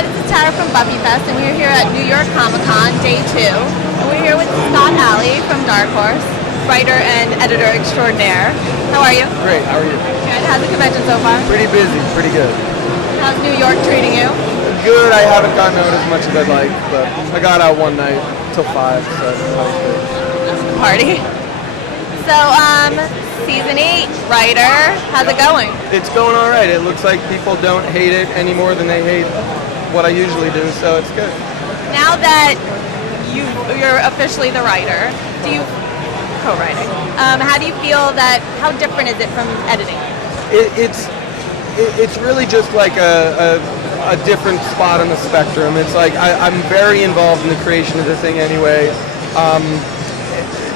Hi, this is Tara from Buffy Fest, and we're here at New York Comic Con, Day 2. And we're here with Scott Allie from Dark Horse, writer and editor extraordinaire. How are you? Great, how are you? Good. How's the convention so far? Pretty busy, pretty good. How's New York treating you? Good, I haven't gotten out as much as I'd like, but I got out one night till 5, so that was good. That's the party. So, Season 8, writer, how's it going? It's going all right. It looks like people don't hate it any more than they hate what I usually do, so it's good. Now that you're officially the writer, co-writing, how do you feel how different is it from editing? It's really just like a different spot on the spectrum. It's like I'm very involved in the creation of the thing anyway.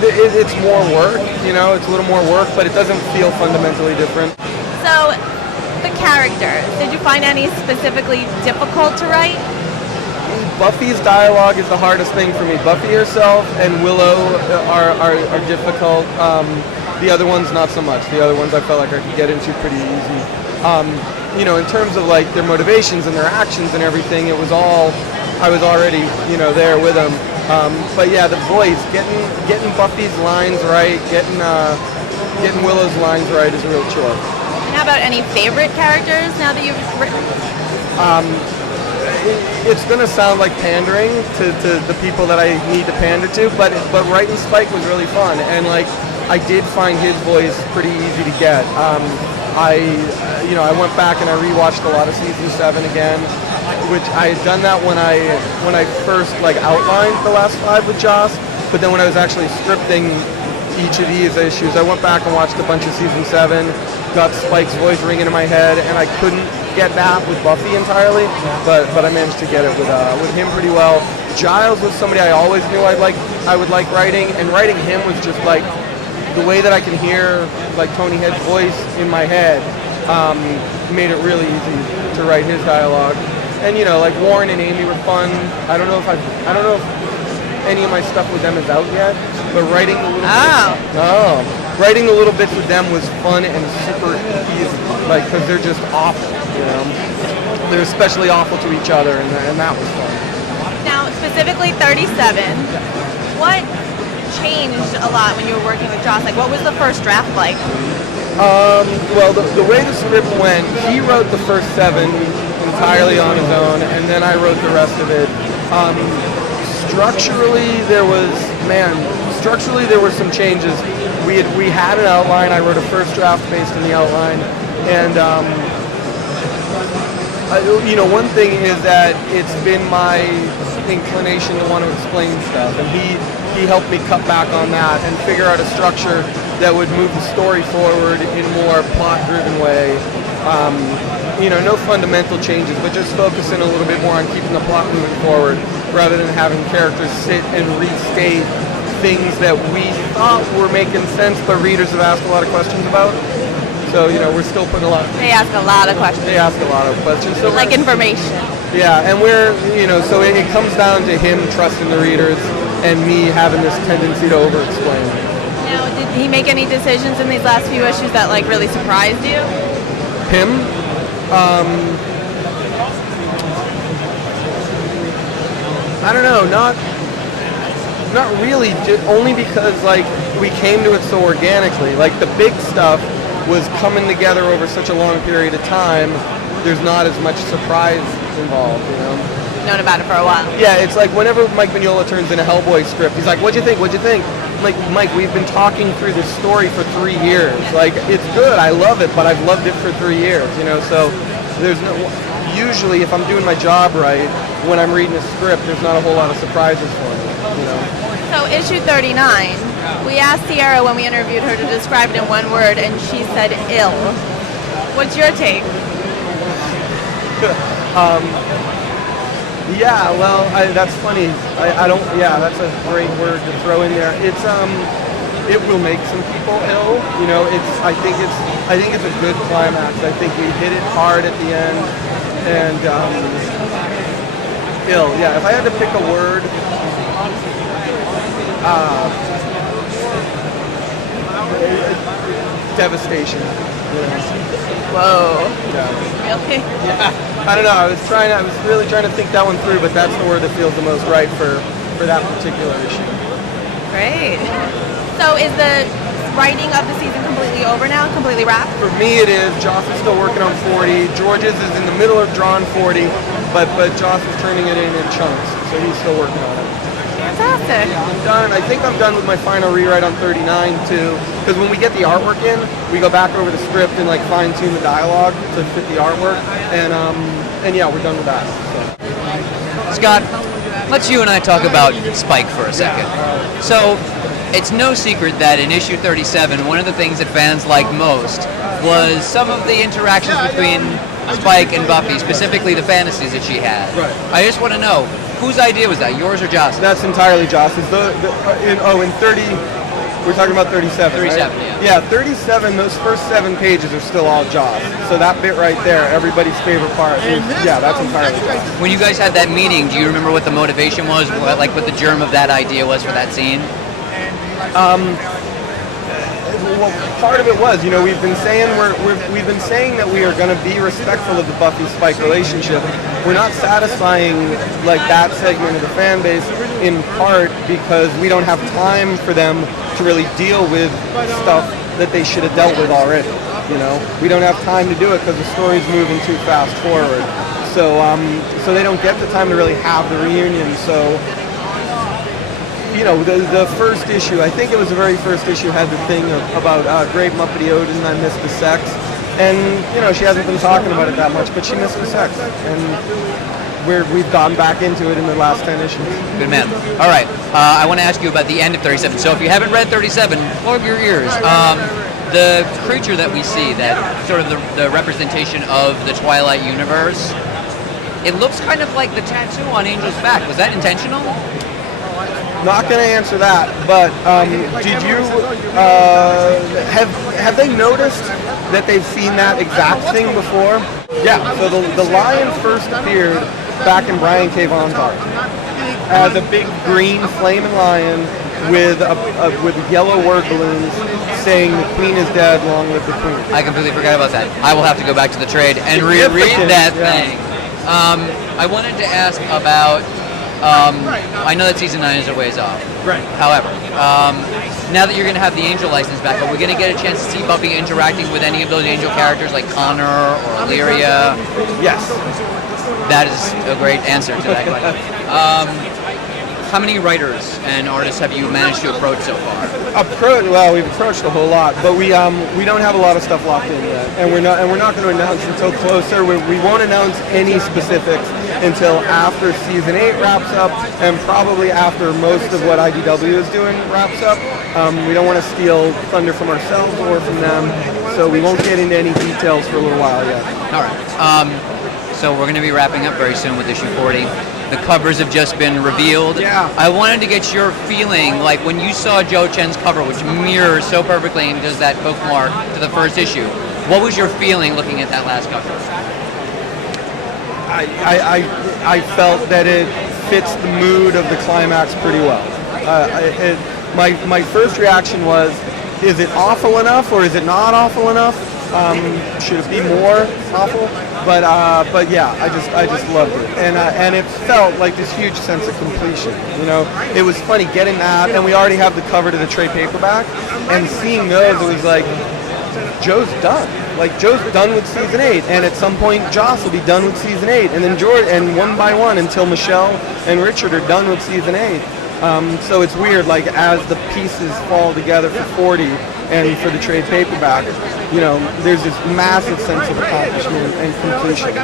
It's more work, it's a little more work, but it doesn't feel fundamentally different. So, the characters, did you find any specifically difficult to write? Buffy's dialogue is the hardest thing for me. Buffy herself and Willow are difficult. The other ones, not so much. The other ones I felt like I could get into pretty easy. In terms of like their motivations and their actions and everything, I was already, there with them. But yeah, the voice, getting Buffy's lines right, getting Willow's lines right is a real chore. How about any favorite characters now that you've written? It's gonna sound like pandering to the people that I need to pander to, but writing Spike was really fun, and like I did find his voice pretty easy to get. I went back and I rewatched a lot of season 7 again, which I had done that when I first like outlined the last 5 with Joss, but then when I was actually scripting each of these issues, I went back and watched a bunch of season 7, got Spike's voice ringing in my head, and I couldn't get that with Buffy entirely, but I managed to get it with him pretty well. Giles was somebody I always knew I would like writing, and writing him was just like the way that I can hear like Tony Head's voice in my head made it really easy to write his dialogue. And like Warren and Amy were fun. I don't know if any of my stuff with them is out yet, but writing the little bits with them was fun and super easy, like because they're just awful, They're especially awful to each other, and that was fun. Now, specifically 37, what changed a lot when you were working with Joss? Like, what was the first draft like? Well, the way the script went, he wrote the first 7 entirely on his own, and then I wrote the rest of it. Structurally, there were some changes. We had an outline. I wrote a first draft based on the outline, and one thing is that it's been my inclination to want to explain stuff, and he helped me cut back on that and figure out a structure that would move the story forward in a more plot-driven way. No fundamental changes, but just focusing a little bit more on keeping the plot moving forward rather than having characters sit and restate things that we thought were making sense, but readers have asked a lot of questions about. So, we're still putting a lot. They ask a lot of questions. They ask a lot of questions. So like information. Yeah, and so it comes down to him trusting the readers and me having this tendency to over-explain. Now, did he make any decisions in these last few issues that like really surprised you? Him? I don't know, not really, only because like we came to it so organically. Like the big stuff was coming together over such a long period of time. There's not as much surprise involved, You've known about it for a while. Yeah, it's like whenever Mike Mignola turns in a Hellboy script, he's like, "What'd you think? What'd you think?" I'm like, Mike, we've been talking through this story for 3 years. Like, it's good, I love it, but I've loved it for 3 years, So there's usually if I'm doing my job right, when I'm reading a script, there's not a whole lot of surprises for me, So issue 39, we asked Sierra when we interviewed her to describe it in one word, and she said ill. What's your take? Yeah, well, that's funny. That's a great word to throw in there. It's it will make some people ill. I think it's a good climax. I think we hit it hard at the end, and ill. Yeah, if I had to pick a word, devastation. Whoa. Yeah. Really? Yeah. I don't know. I was really trying to think that one through, but that's the word that feels the most right for that particular issue. Great. So is the writing of the season completely over now? Completely wrapped? For me, it is. Joss is still working on 40. George's is in the middle of drawn 40, but Joss is turning it in chunks, so he's still working on it. Fantastic. I'm done. I think I'm done with my final rewrite on 39 too, because when we get the artwork in, we go back over the script and like fine tune the dialogue to fit the artwork, and yeah, we're done with that. So. Scott, let's you and I talk about Spike for a second. So, it's no secret that in issue 37, one of the things that fans liked most was some of the interactions between Spike and Buffy, specifically the fantasies that she had. Right. I just want to know, whose idea was that, yours or Joss's? That's entirely Joss's. In 30, we're talking about 37, 37, right? yeah. Yeah, 37, those first 7 pages are still all Joss. So that bit right there, everybody's favorite part, yeah, that's entirely Joss. When you guys had that meeting, do you remember what the motivation was, what the germ of that idea was for that scene? Well, part of it was, we've been saying that we are going to be respectful of the Buffy Spike relationship. We're not satisfying like that segment of the fan base in part because we don't have time for them to really deal with stuff that they should have dealt with already. We don't have time to do it because the story's moving too fast forward. So they don't get the time to really have the reunion. So. The first issue, I think it was the very first issue, had the thing about Great Muppety Odin, I missed the sex. And, she hasn't been talking about it that much, but she missed the sex. And we've gone back into it in the last 10 issues. Good man. All right. I want to ask you about the end of 37. So if you haven't read 37, plug your ears. The creature that we see, that sort of the representation of the Twilight universe, it looks kind of like the tattoo on Angel's back. Was that intentional? Not going to answer that, but did you have they noticed that they've seen that exact thing before? Yeah. So the lion first appeared back in Brian K. Vaughan's art as a big green flaming lion with yellow word balloons saying "The Queen is dead, long live the Queen." I completely forgot about that. I will have to go back to the trade and reread that thing. I wanted to ask about. I know that season 9 is a ways off. Right. However, now that you're going to have the Angel license back, are we going to get a chance to see Buffy interacting with any of those Angel characters like Connor or Illyria? Yes. That is a great answer to that question. How many writers and artists have you managed to approach so far? Well, we've approached a whole lot, but we don't have a lot of stuff locked in yet, and we're not going to announce until closer. We won't announce any specifics until after season 8 wraps up, and probably after most of what IDW is doing wraps up. We don't want to steal thunder from ourselves or from them, so we won't get into any details for a little while yet. All right. So we're going to be wrapping up very soon with issue 40. The covers have just been revealed. Yeah. I wanted to get your feeling, like when you saw Joe Chen's cover, which mirrors so perfectly and does that bookmark to the first issue. What was your feeling looking at that last cover? I felt that it fits the mood of the climax pretty well. My first reaction was, is it awful enough or is it not awful enough? Should it be more awful? But yeah, I just loved it, and it felt like this huge sense of completion. It was funny getting that, and we already have the cover to the trade paperback, and seeing those, it was like Joe's done. Like Joe's done with season 8, and at some point Joss will be done with season 8, and then George, and one by one until Michelle and Richard are done with season 8. So it's weird, like as the pieces fall together for 40 and for the trade paperback, there's this massive sense of accomplishment and completion.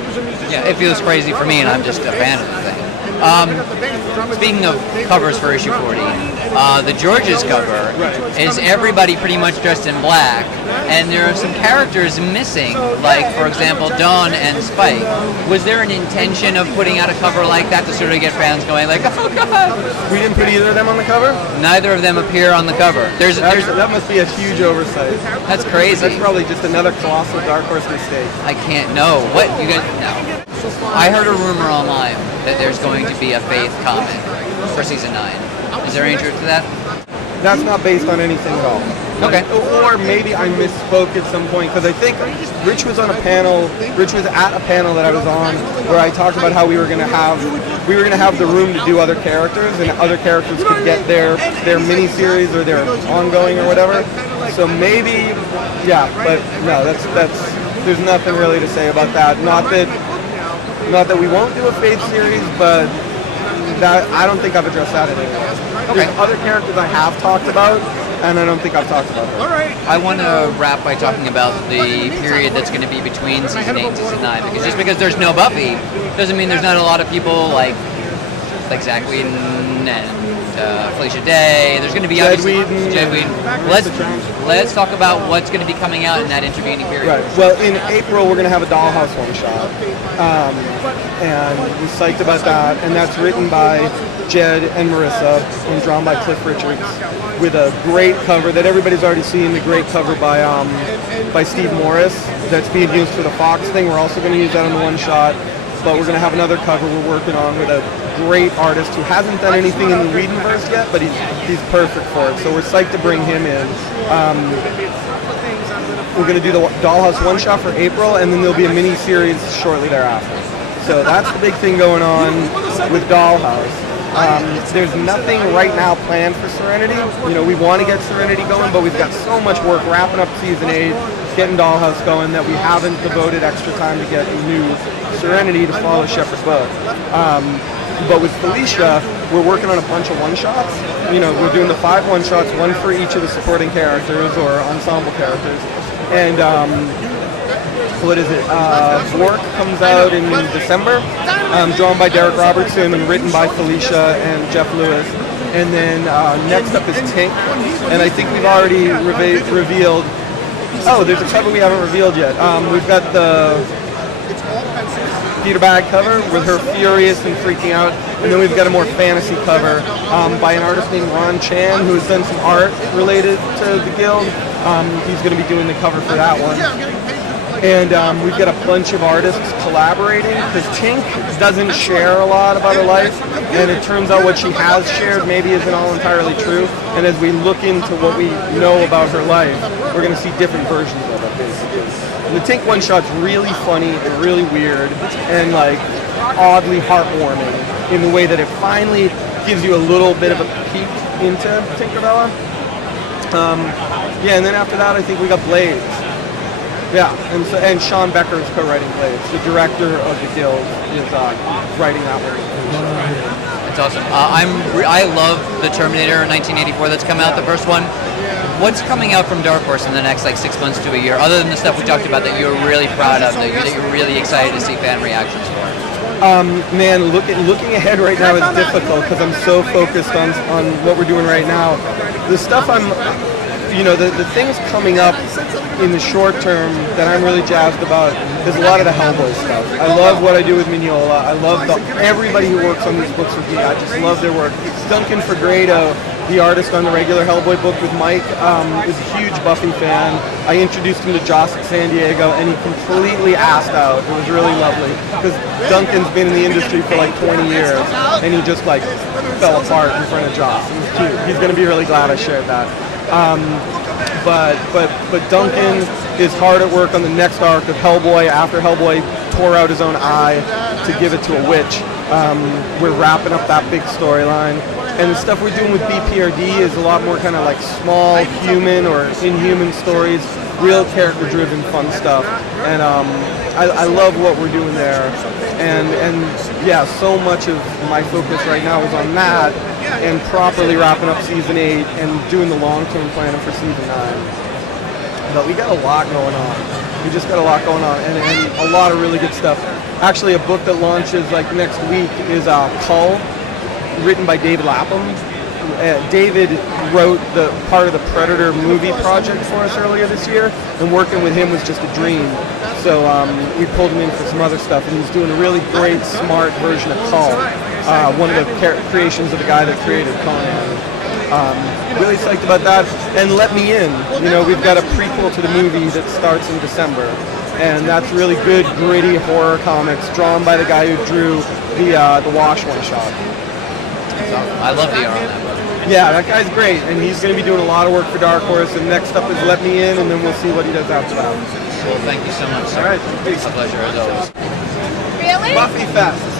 Yeah, it feels crazy for me, and I'm just a fan of the thing. Speaking of covers for issue 40, the George's cover is everybody pretty much dressed in black, and there are some characters missing, like, for example, Dawn and Spike. Was there an intention of putting out a cover like that to sort of get fans going, like, oh god? We didn't put either of them on the cover? Neither of them appear on the cover. That must be a huge oversight. That's crazy. That's probably just another colossal Dark Horse mistake. I can't know. What? You guys know? I heard a rumor online that there's going to be a Faith comic for season 9. Is there any truth to that? That's not based on anything at all. Okay. Or maybe I misspoke at some point, because I think Rich was on a panel. Rich was at a panel that I was on where I talked about how we were going to have the room to do other characters, and other characters could get their mini-series or their ongoing or whatever. So maybe, yeah, but no, that's there's nothing really to say about that. Not that we won't do a Faith series, but that I don't think I've addressed that anymore. Okay. There's other characters I have talked about, and I don't think I've talked about them. I want to wrap by talking about the period that's going to be between season 8 and season 9, because just because there's no Buffy doesn't mean there's not a lot of people like Zach Whedon and Felicia Day. There's going to be Jed Whedon. Let's talk about what's going to be coming out in that intervening period. Right. Well, in April we're going to have a Dollhouse one-shot, and we're psyched about that. And that's written by Jed and Marissa and drawn by Cliff Richards, with a great cover that everybody's already seen. The great cover by Steve Morris that's being used for the Fox thing. We're also going to use that on the one-shot. But we're going to have another cover we're working on with a great artist who hasn't done anything in the Whedonverse yet, but he's perfect for it. So we're psyched to bring him in. We're going to do the Dollhouse one-shot for April, and then there'll be a mini-series shortly thereafter. So that's the big thing going on with Dollhouse. There's nothing right now planned for Serenity. You know, we want to get Serenity going, but we've got so much work wrapping up season 8, getting Dollhouse going, that we haven't devoted extra time to get new Serenity to follow Shepherd's book. But with Felicia, we're working on a bunch of one-shots. You know, we're doing the 5 one-shots, one for each of the supporting characters or ensemble characters. And what is it? Work comes out in December, drawn by Derek Robertson and written by Felicia and Jeff Lewis. And then next up is Tink, and I think we've already revealed. Oh, there's a cover we haven't revealed yet. We've got the Peter Bag cover with her furious and freaking out, and then we've got a more fantasy cover by an artist named Chen, who has done some art related to the Guild. He's going to be doing the cover for that one. And we've got a bunch of artists collaborating, because Tink doesn't share a lot about her life, and it turns out what she has shared maybe isn't all entirely true. And as we look into what we know about her life, we're going to see different versions of it, basically. And the Tink one-shot's really funny and really weird and like oddly heartwarming in the way that it finally gives you a little bit of a peek into Tinkerbella. Yeah, and then after that, I think we got Blades. Yeah, and Sean Becker is co-writing Blades. The director of the Guild is writing that one. That's awesome. I love the Terminator 1984 that's come out, the first one. What's coming out from Dark Horse in the next 6 months to a year, other than the stuff we talked about that you're really proud of, that you're really excited to see fan reactions for? Man, looking ahead right now is difficult, because I'm so focused on what we're doing right now. The stuff the things coming up in the short term that I'm really jazzed about is a lot of the Hellboy stuff. I love what I do with Mignola. I love everybody who works on these books with me. I just love their work. Duncan Fegredo, the artist on the regular Hellboy book with Mike, is a huge Buffy fan. I introduced him to Joss at San Diego, and he completely assed out. It was really lovely, because Duncan's been in the industry for 20 years, and he just fell apart in front of Joss. It was cute. He's going to be really glad I shared that. But Duncan is hard at work on the next arc of Hellboy. After Hellboy tore out his own eye to give it to a witch, we're wrapping up that big storyline. And the stuff we're doing with BPRD is a lot more kind of small human or inhuman stories, real character-driven fun stuff. And I love what we're doing there. And yeah, so much of my focus right now is on that, and properly wrapping up season 8 and doing the long-term planning for season 9. But we got a lot going on. We just got a lot going on, and a lot of really good stuff. Actually, a book that launches next week is Cull, written by David Lapham. David wrote the part of the Predator movie project for us earlier this year, and working with him was just a dream. So we pulled him in for some other stuff, and he's doing a really great, smart version of Cull, one of the creations of the guy that created Conan. Really psyched about that. And Let Me In. We've got a prequel to the movie that starts in December, and that's really good, gritty horror comics drawn by the guy who drew the Wash one-shot. I love the art on that book. Yeah, that guy's great, and he's going to be doing a lot of work for Dark Horse. And next up is Let Me In, and then we'll see what he does after that. Well, thank you so much, sir. All right, It's a pleasure as always. Really? Buffy Fest.